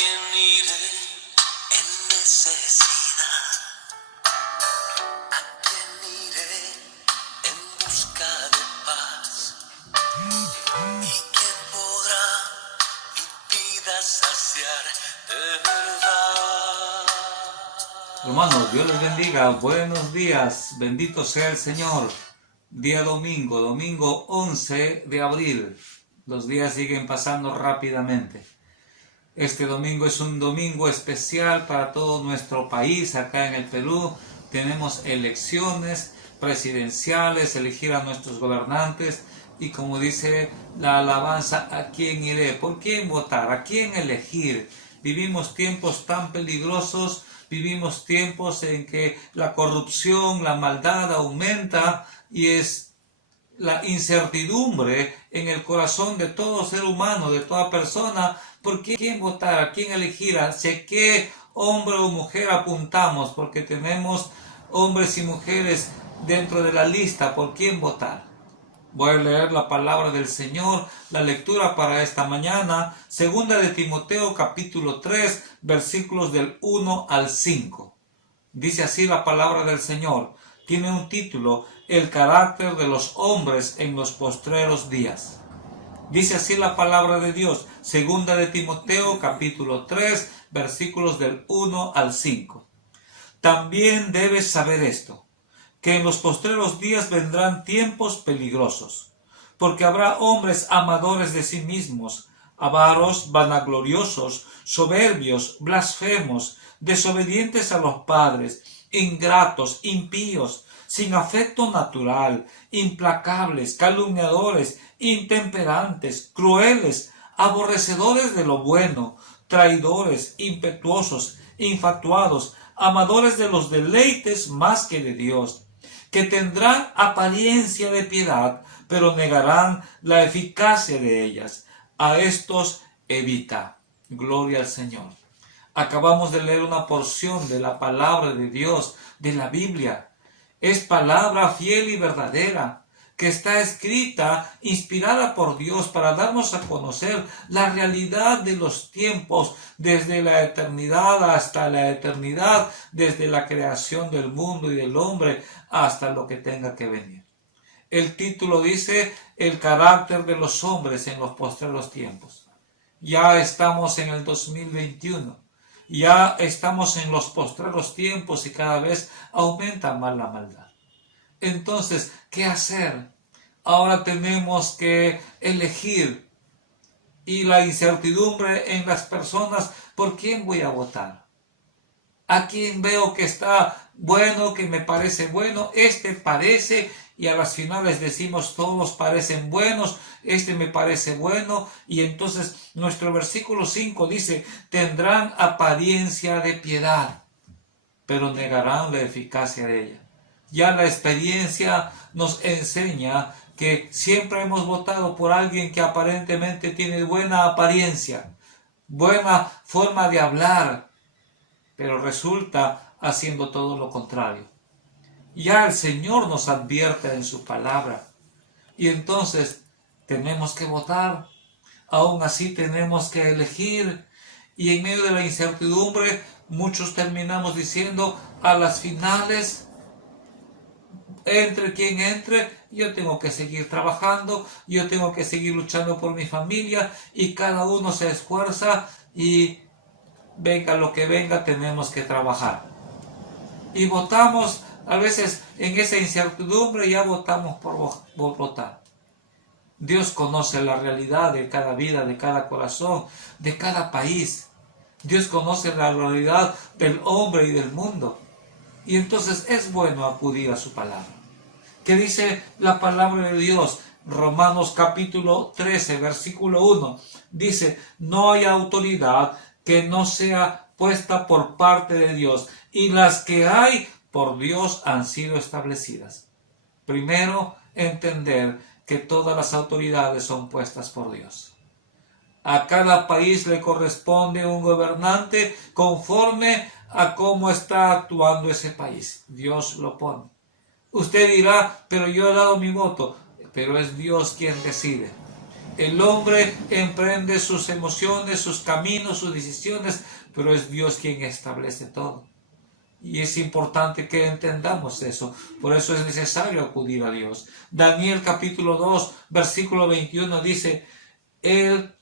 quién iré en necesidad? ¿A quién iré en busca de paz? ¿Y quién podrá mi vida saciar de verdad? Hermanos, Dios les bendiga. Buenos días. Bendito sea el Señor. Día domingo, domingo 11 de abril. Los días siguen pasando rápidamente. Este domingo es un domingo especial para todo nuestro país. Acá en el Perú tenemos elecciones presidenciales, elegir a nuestros gobernantes y, como dice la alabanza, ¿a quién iré? ¿Por quién votar? ¿A quién elegir? Vivimos tiempos tan peligrosos, vivimos tiempos en que la corrupción, la maldad aumenta y es la incertidumbre en el corazón de todo ser humano, de toda persona, por quién votar, a quién elegir, hacia qué hombre o mujer apuntamos, porque tenemos hombres y mujeres dentro de la lista, por quién votar. Voy a leer la palabra del Señor, la lectura para esta mañana, segunda de Timoteo capítulo 3, versículos del 1 al 5. Dice así la palabra del Señor. Tiene un título, El carácter de los hombres en los postreros días. Dice así la palabra de Dios, segunda de Timoteo capítulo 3, versículos del 1 al 5. También debes saber esto, que en los postreros días vendrán tiempos peligrosos, porque habrá hombres amadores de sí mismos, avaros, vanagloriosos, soberbios, blasfemos, desobedientes a los padres, ingratos, impíos, sin afecto natural, implacables, calumniadores, intemperantes, crueles, aborrecedores de lo bueno, traidores, impetuosos, infatuados, amadores de los deleites más que de Dios, que tendrán apariencia de piedad, pero negarán la eficacia de ellas. A estos evita. Gloria al Señor. Acabamos de leer una porción de la palabra de Dios, de la Biblia. Es palabra fiel y verdadera, que está escrita, inspirada por Dios para darnos a conocer la realidad de los tiempos, desde la eternidad hasta la eternidad, desde la creación del mundo y del hombre hasta lo que tenga que venir. El título dice, El carácter de los hombres en los postreros tiempos. Ya estamos en el 2021. Ya estamos en los postreros tiempos y cada vez aumenta más la maldad. Entonces, ¿qué hacer? Ahora tenemos que elegir, y la incertidumbre en las personas, ¿por quién voy a votar? ¿A quién veo que está bueno, que me parece bueno? Este parece, y a las finales decimos todos parecen buenos, este me parece bueno, y entonces nuestro versículo 5 dice, tendrán apariencia de piedad, pero negarán la eficacia de ella. Ya la experiencia nos enseña que siempre hemos votado por alguien que aparentemente tiene buena apariencia, buena forma de hablar, pero resulta haciendo todo lo contrario. Ya el Señor nos advierte en su palabra, y entonces tenemos que votar, aún así tenemos que elegir, y en medio de la incertidumbre muchos terminamos diciendo a las finales, entre quien entre, yo tengo que seguir trabajando, yo tengo que seguir luchando por mi familia, y cada uno se esfuerza y venga lo que venga, tenemos que trabajar. Y votamos, a veces en esa incertidumbre ya votamos por votar. Dios conoce la realidad de cada vida, de cada corazón, de cada país. Dios conoce la realidad del hombre y del mundo. Y entonces es bueno acudir a su palabra. ¿Qué dice la palabra de Dios? Romanos capítulo 13, versículo 1. Dice, no hay autoridad que no sea puesta por parte de Dios, y las que hay por Dios han sido establecidas. Primero, entender que todas las autoridades son puestas por Dios. A cada país le corresponde un gobernante conforme a cómo está actuando ese país. Dios lo pone. Usted dirá, pero yo he dado mi voto, pero es Dios quien decide. El hombre emprende sus emociones, sus caminos, sus decisiones, pero es Dios quien establece todo. Y es importante que entendamos eso. Por eso es necesario acudir a Dios. Daniel capítulo 2, versículo 21 dice, Él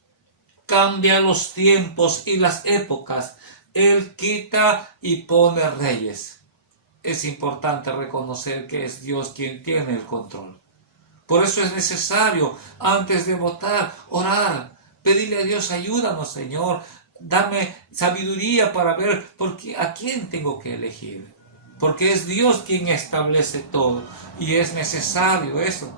cambia los tiempos y las épocas. Él quita y pone reyes. Es importante reconocer que es Dios quien tiene el control. Por eso es necesario, antes de votar, orar, pedirle a Dios, ayúdanos, Señor, dame sabiduría para ver a quién tengo que elegir. Porque es Dios quien establece todo y es necesario eso.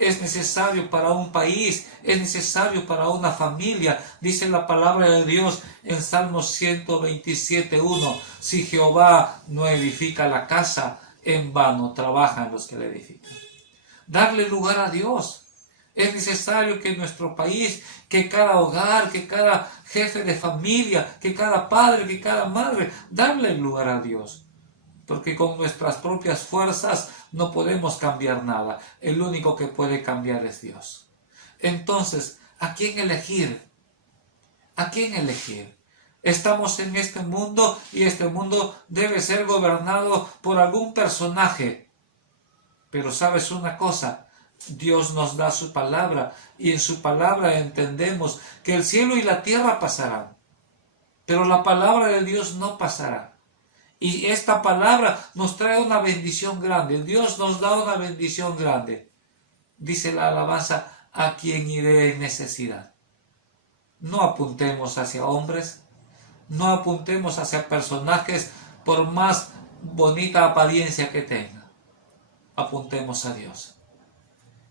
Es necesario para un país, es necesario para una familia. Dice la palabra de Dios en Salmos 127:1, si Jehová no edifica la casa, en vano trabajan los que la edifican. Darle lugar a Dios. Es necesario que en nuestro país, que cada hogar, que cada jefe de familia, que cada padre, que cada madre, darle lugar a Dios. Porque con nuestras propias fuerzas no podemos cambiar nada. El único que puede cambiar es Dios. Entonces, ¿a quién elegir? ¿A quién elegir? Estamos en este mundo y este mundo debe ser gobernado por algún personaje. Pero ¿sabes una cosa? Dios nos da su palabra y en su palabra entendemos que el cielo y la tierra pasarán. Pero la palabra de Dios no pasará. Y esta palabra nos trae una bendición grande. Dios nos da una bendición grande. Dice la alabanza, a quien iré en necesidad. No apuntemos hacia hombres, no apuntemos hacia personajes por más bonita apariencia que tengan. Apuntemos a Dios.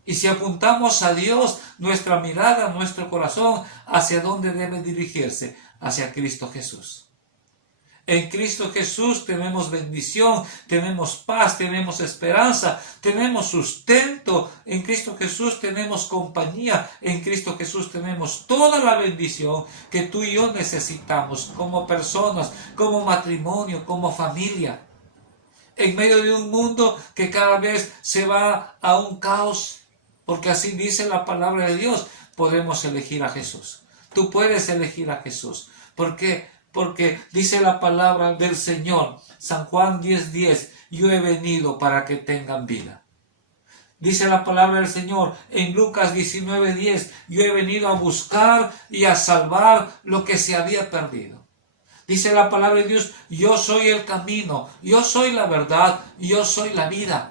Y si apuntamos a Dios, nuestra mirada, nuestro corazón, ¿hacia dónde debe dirigirse? Hacia Cristo Jesús. En Cristo Jesús tenemos bendición, tenemos paz, tenemos esperanza, tenemos sustento. En Cristo Jesús tenemos compañía. En Cristo Jesús tenemos toda la bendición que tú y yo necesitamos como personas, como matrimonio, como familia. En medio de un mundo que cada vez se va a un caos, porque así dice la palabra de Dios, podemos elegir a Jesús. Tú puedes elegir a Jesús. ¿Por qué? Porque dice la palabra del Señor, San Juan 10:10, yo he venido para que tengan vida. Dice la palabra del Señor en Lucas 19:10, yo he venido a buscar y a salvar lo que se había perdido. Dice la palabra de Dios, yo soy el camino, yo soy la verdad, yo soy la vida.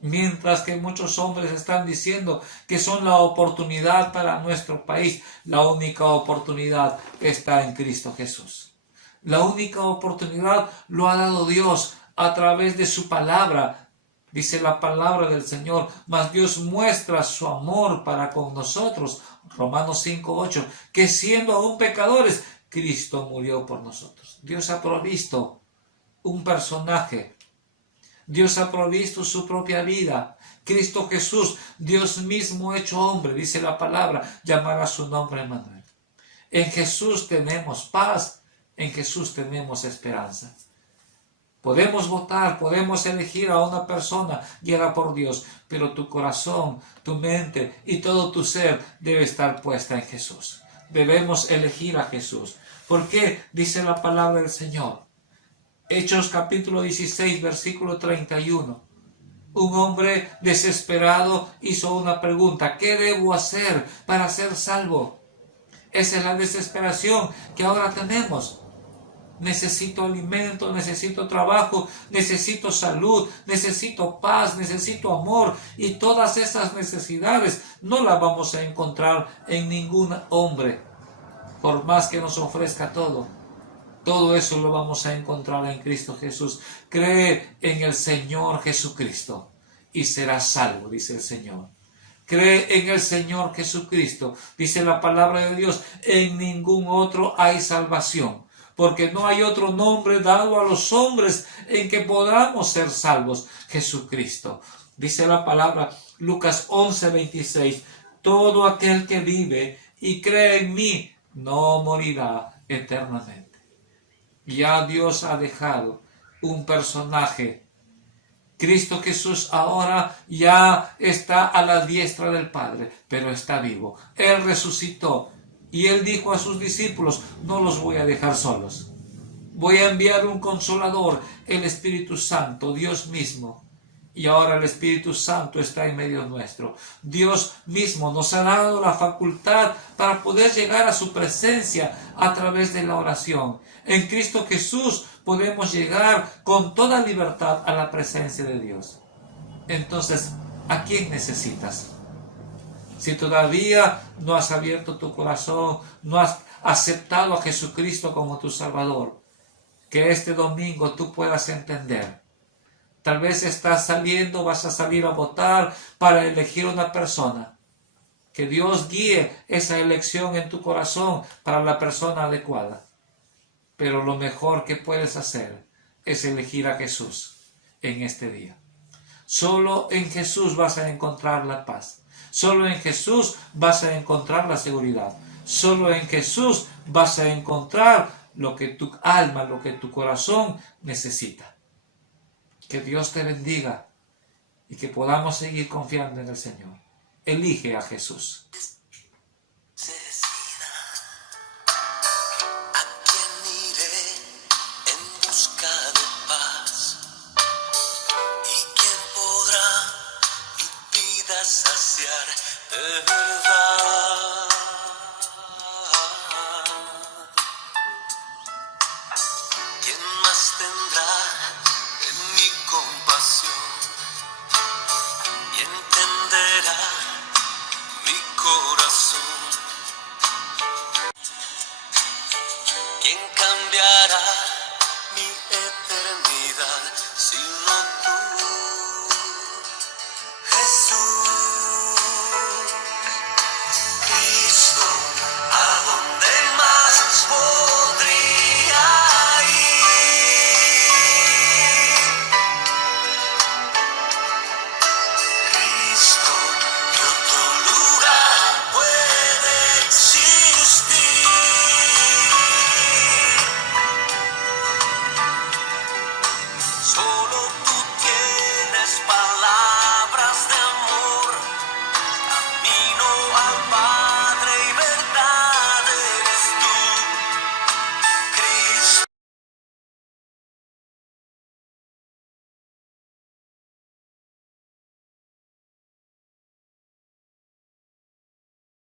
Mientras que muchos hombres están diciendo que son la oportunidad para nuestro país, la única oportunidad está en Cristo Jesús. La única oportunidad lo ha dado Dios a través de su palabra. Dice la palabra del Señor, mas Dios muestra su amor para con nosotros, Romanos 5:8, que siendo aún pecadores, Cristo murió por nosotros. Dios ha provisto un personaje. Dios ha provisto su propia vida. Cristo Jesús, Dios mismo hecho hombre, dice la palabra, llamará su nombre Emmanuel. En Jesús tenemos paz, en Jesús tenemos esperanza. Podemos votar, podemos elegir a una persona guiada por Dios, pero tu corazón, tu mente y todo tu ser debe estar puesta en Jesús. Debemos elegir a Jesús. ¿Por qué? Dice la palabra del Señor. Hechos capítulo 16, versículo 31. Un hombre desesperado hizo una pregunta. ¿Qué debo hacer para ser salvo? Esa es la desesperación que ahora tenemos. Necesito alimento, necesito trabajo, necesito salud, necesito paz, necesito amor. Y todas esas necesidades no las vamos a encontrar en ningún hombre, por más que nos ofrezca todo. Todo eso lo vamos a encontrar en Cristo Jesús. Cree en el Señor Jesucristo y serás salvo, dice el Señor. Cree en el Señor Jesucristo, dice la palabra de Dios. En ningún otro hay salvación, porque no hay otro nombre dado a los hombres en que podamos ser salvos. Jesucristo. Dice la palabra, Lucas 11:26. Todo aquel que vive y cree en mí no morirá eternamente. Ya Dios ha dejado un personaje Cristo Jesús ahora ya está a la diestra del Padre, pero está vivo. Él resucitó y Él dijo a sus discípulos, no los voy a dejar solos. Voy a enviar un consolador, el Espíritu Santo, Dios mismo. Y ahora el Espíritu Santo está en medio nuestro. Dios mismo nos ha dado la facultad para poder llegar a su presencia a través de la oración. En Cristo Jesús podemos llegar con toda libertad a la presencia de Dios. Entonces, ¿a quién necesitas? Si todavía no has abierto tu corazón, no has aceptado a Jesucristo como tu Salvador, que este domingo tú puedas entender. Tal vez estás saliendo, vas a salir a votar para elegir una persona. Que Dios guíe esa elección en tu corazón para la persona adecuada. Pero lo mejor que puedes hacer es elegir a Jesús en este día. Solo en Jesús vas a encontrar la paz. Solo en Jesús vas a encontrar la seguridad. Solo en Jesús vas a encontrar lo que tu alma, lo que tu corazón necesita. Que Dios te bendiga y que podamos seguir confiando en el Señor. Elige a Jesús.